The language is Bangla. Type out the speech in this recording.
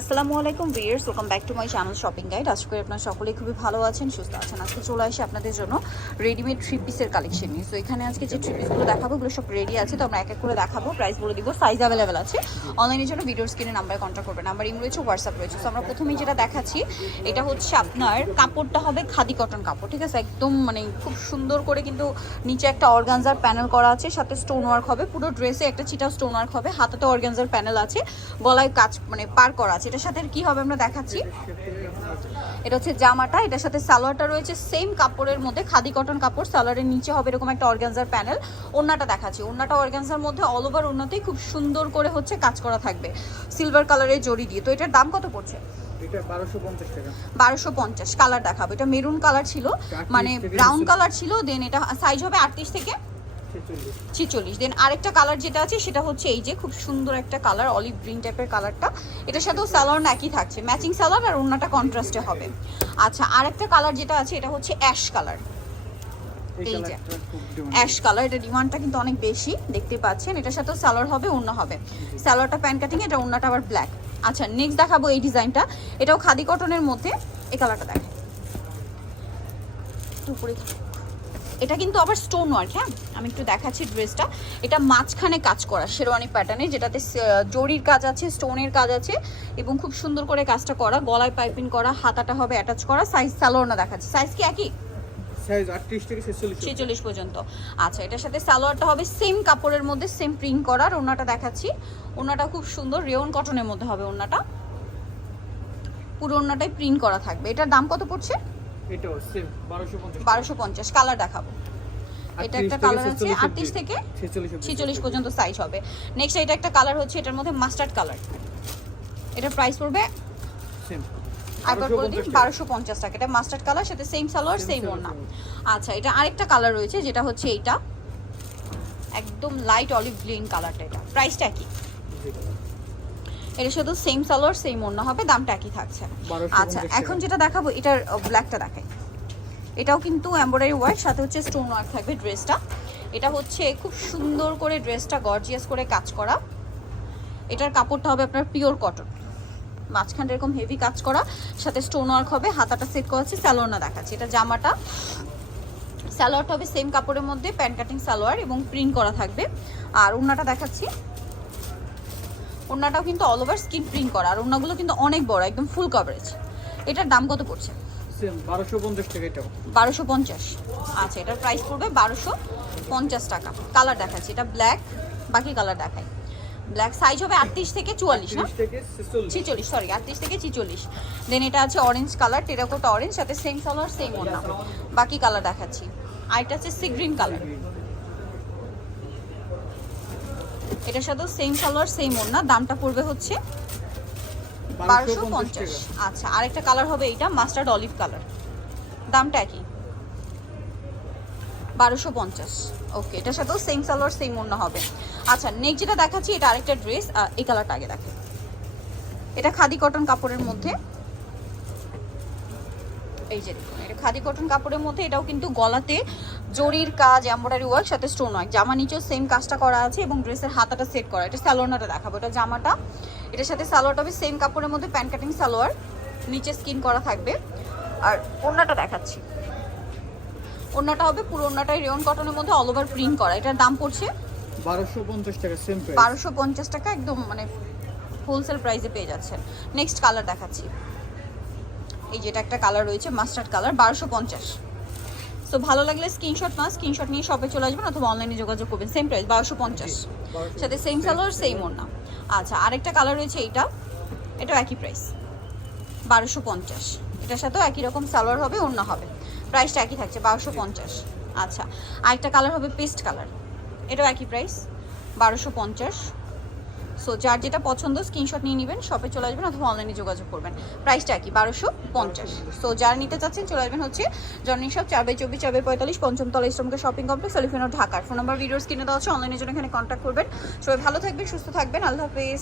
আসসালামু আলাইকুম viewers welcome back to my channel shopping guide আশা করি আপনারা সকলেই খুবই ভালো আছেন, সুস্থ আছেন। আজকে চলে আসি আপনাদের জন্য রেডিমেড থ্রি পিসের কালেকশন নিয়ে। সো এখানে আজকে যে থ্রি পিসগুলো দেখাবো ওগুলো সব রেডি আছে, তো আমরা এক এক করে দেখাবো। প্রাইস বলে দিব সাইজ অ্যাভেলেবেল আছে। অনলাইনের জন্য ভিডিওর স্ক্রিনে নাম্বারে কন্ট্যাক্ট করবেন। নাম্বার ইম রয়েছে হোয়াটসঅ্যাপ রয়েছে। তো আমরা প্রথমেই যেটা দেখাচ্ছি, এটা হচ্ছে আপনার কাপড়টা হবে খাদি কটন কাপড়, ঠিক আছে? একদম মানে খুব সুন্দর করে কিন্তু নিচে একটা অর্গানজার প্যানেল করা আছে, সাথে স্টোন ওয়ার্ক হবে। পুরো ড্রেসে একটা চিটা স্টোন ওয়ার্ক হবে, হাতাতে অর্গানজার প্যানেল আছে। গলায় কাজ মানে পার করা আছে। এটার সাথে কি হবে আমরা দেখাচ্ছি। এটা হচ্ছে জামাটা এটার সাথে সালোয়ারটা রয়েছে সেম কাপড়ের মধ্যে খাদি কটন কাপড় সালোয়ারের নিচে হবে এরকম একটা অর্গানজার প্যানেল ওন্নাটা দেখাচ্ছি ওন্নাটা অর্গানজার মধ্যে অল ওভার ওন্নাতেই খুব সুন্দর করে হচ্ছে কাজ করা থাকবে সিলভার কালারের জড়ি দিয়ে। তো এটার দাম কত পড়ছে? বারোশো পঞ্চাশ কালার দেখাবো। এটা মেরুন কালার ছিল মানে ব্রাউন কালার ছিল দেন এটা সাইজ হবে আটত্রিশ থেকে ছেচল্লিশ। দেন আরেকটা কালার যেটা আছে সেটা হচ্ছে এই যে খুব সুন্দর একটা কালার অলিভ গ্রিন টাইপের কালারটা এটার সাথেও সালোয়ার একই থাকছে ম্যাচিং সালোয়ার আর অন্যটা কন্ট্রাস্টে হবে। আচ্ছা আরেকটা কালার যেটা আছে এটা হচ্ছে অ্যাশ কালার এই যে। অ্যাশ কালার এটা ডিমান্ডটা কিন্তু অনেক বেশি দেখতে পাচ্ছেন। এটার সাথেও হবে অন্য হবে। সালোয়ারটা প্যান্ট কাটিং এটা অন্যটা আবার ব্ল্যাক আচ্ছা নেক্সট দেখাবো এই ডিজাইনটা এটাও খাদি কটনের মধ্যে এই কালারটা দেখ। একটু উপরে থাকুক। এটা কিন্তু আবার স্টোন ওয়ার্ক হ্যাঁ? আমি একটু দেখাচ্ছি ড্রেসটা এটা মাঝখানে কাজ করা শেরওয়ানি প্যাটার্নে যেটাতে জরির কাজ আছে স্টোনের কাজ আছে এবং খুব সুন্দর করে কাজটা করা গলায় পাইপিং করা হাতাটা হবে অ্যাটাচ করা সাইজ সালোয়ার না দেখাচ্ছি। সাইজ কি একই? সাইজ আটত্রিশ থেকে ছেচল্লিশ ছেচল্লিশ পর্যন্ত। আচ্ছা এটার সাথে সালোয়ারটা হবে সেম কাপড়ের মধ্যে সেম প্রিন্ট করার ওনাটা দেখাচ্ছি। ওনাটা খুব সুন্দর রেয়ন কটনের মধ্যে হবে ওনাটা পুরো ওনাটাই প্রিন্ট করা থাকবে। এটার দাম কত পড়ছে? এটাও সেম বারোশো পঞ্চাশ বারোশো পঞ্চাশ কালার দেখাবো। এটা একটা কালার আছে আটত্রিশ থেকে ছেচল্লিশ ছিচল্লিশ পর্যন্ত সাইজ হবে। নেক্সট এটা একটা কালার হচ্ছে এটার মধ্যে মাস্টার্ড কালার এটার প্রাইস পড়বে সেম একবার করে দিন বারোশো পঞ্চাশ টাকা। এটা মাস্টার্ড কালার সাথে সেম সালোয়ার সেম ওড়না। আচ্ছা এটা আরেকটা কালার রয়েছে যেটা হচ্ছে এইটা। একদম লাইট অলিভ গ্রিন কালারটা এটা। প্রাইসটা কি? এটা শুধু সেম সালোয়ার সেম ওড়না হবে দামটা একই থাকছে। আচ্ছা এখন যেটা দেখাবো এটার ব্ল্যাকটা দেখাই। এটাও কিন্তু এমব্রয়ডারি ওয়ার্ক সাথে হচ্ছে স্টোন ওয়ার্ক থাকবে ড্রেসটা এটা হচ্ছে খুব সুন্দর করে ড্রেসটা গর্জিয়াস করে কাজ করা। এটার কাপড়টা হবে আপনার পিওর কটন মাঝখানটা এরকম হেভি কাজ করা। সাথে স্টোন ওয়ার্ক হবে হাতাটা সেট করা আছে স্যালোয়ারনা দেখাচ্ছি। এটা জামাটা। সালোয়ারটা হবে সেম কাপড়ের মধ্যে প্যান্ট কাটিং সালোয়ার এবং প্রিন্ট করা থাকবে। আর ওড়নাটা দেখাচ্ছি। ওড়নাটাও কিন্তু অল ওভার স্কিন প্রিন্ট করা আর ওড়নাগুলো কিন্তু অনেক বড় একদম ফুল কভারেজ এটার দাম কত পড়ছে? বারোশো পঞ্চাশ আচ্ছা এটার প্রাইস পড়বে বারোশো পঞ্চাশ টাকা। কালার দেখাচ্ছি এটা ব্ল্যাক বাকি কালার দেখাই। ব্ল্যাক সাইজ হবে আটত্রিশ থেকে চুয়াল্লিশ না? ছিচল্লিশ। সরি আটত্রিশ থেকে ছিচল্লিশ। দেন এটা আছে অরেঞ্জ কালার টেরাকোটা অরেঞ্জ সাথে সেম কালার সেম ওড়না। বাকি কালার দেখাচ্ছি। আরেকটা আছে সি গ্রিন কালার এটার সাথেও সেম কালার সেম ওড়না। দামটা পড়বে হচ্ছে বারোশো পঞ্চাশ আচ্ছা আরেকটা কালার হবে এইটা মাস্টার্ড অলিভ কালার দামটা একই। বারোশো পঞ্চাশ। ওকে এটার সাথেও সেম সালোয়ার সেম ওড়না হবে। আচ্ছা নেক্সট যেটা দেখাচ্ছি এটা আরেকটা ড্রেস এই কালারটা আগে দেখে। এটা খাদি কটন কাপড়ের মধ্যে। এই যে দেখুন এটা খাদি কটন কাপড়ের মধ্যে এটাও কিন্তু গলাতে জরির কাজ এমব্রয়ডারি ওয়ার্ক সাথে স্টোন ওয়ার্ক জামা নিচেও সেম কাজটা করা আছে এবং ড্রেসের হাতাটা সেট করা। এটা সালোয়ারটা দেখাবো। এটা জামাটা। এটার সাথে সালোয়ারটা হবে সেম কাপড়ের মধ্যে প্যান্ট কাটিং সালোয়ার। নিচে স্কিন করা থাকবে। আর ওড়নাটা দেখাচ্ছি। ওড়নাটা হবে পুরো ওড়নাটাই রেয়ন কটনের মধ্যে অল ওভার প্রিন্ট করা। এটার দাম পড়ছে বারোশো পঞ্চাশ টাকা সেম প্রাইস বারোশো পঞ্চাশ টাকা একদম মানে হোলসেল প্রাইসে পেয়ে যাচ্ছেন। নেক্সট কালার দেখাচ্ছি। এই যেটা একটা কালার রয়েছে মাস্টার্ড কালার বারোশো পঞ্চাশ। তো ভালো লাগলে স্ক্রিনশট না স্ক্রিনশট নিয়ে শপে চলে আসবেন অথবা অনলাইনে যোগাযোগ করবেন। সেম প্রাইস বারোশো পঞ্চাশ। সাথে সেম সালোয়ার সেম ওড়না। আচ্ছা আরেকটা কালার রয়েছে এইটা। এটাও একই প্রাইস বারোশো পঞ্চাশ। এটার সাথেও একই রকম সালোয়ার হবে ওড়না হবে। প্রাইসটা একই থাকছে বারোশো পঞ্চাশ। আচ্ছা আরেকটা কালার হবে পেস্ট কালার এটাও একই প্রাইস বারোশো পঞ্চাশ। সো যার যেটা পছন্দ স্ক্রিনশট নিয়ে নেবেন শপে চলে আসবেন অথবা অনলাইনে যোগাযোগ করবেন। প্রাইসটা কি বারোশো পঞ্চাশ। সো যারা নিতে চাচ্ছেন, চলে আসবেন হচ্ছে জর্নি শপ চার বাই চব্বিশ, চার বাই পঁয়তাল্লিশ, পঞ্চম তলা ইসলামকে শপিং কমপ্লেক্স এলিফেনো ঢাকার। ফোন নাম্বার ভিডিওস কিনে দেওয়া হচ্ছে অনলাইনের জন্য এখানে কন্ট্যাক্ট করবেন। সবাই ভালো থাকবেন, সুস্থ থাকবেন। আল্লাহ হাফেজ।